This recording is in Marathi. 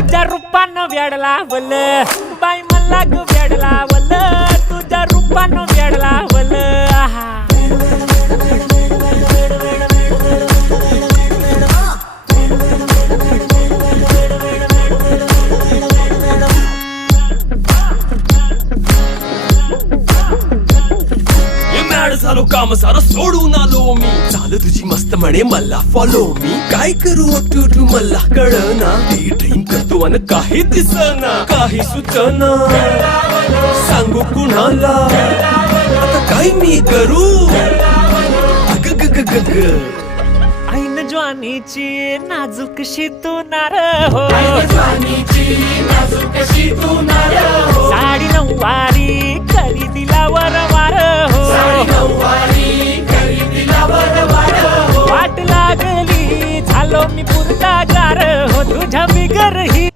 तुझ्या रूपानं वेडला वल बाई मला ग वेडला वल तुझ्या रूपानं वेडला वल आहा झालो काम सारं सोडून आलो मी चाल तुझी मस्त म्हणे मला फॉलो मी काय करू टू मला कळना ती ड्रीम करतो अन काही दिसना काही सुचना सांगू कुणाला आता काय मी करू अग ग ग ग ग ऐन ज्वानीची नाजूकशी तू नार हो साडी नऊवारी करी दिला वरवार हो वाट लागली झालो मी पुरता गार हो तुझ्या बिगर ही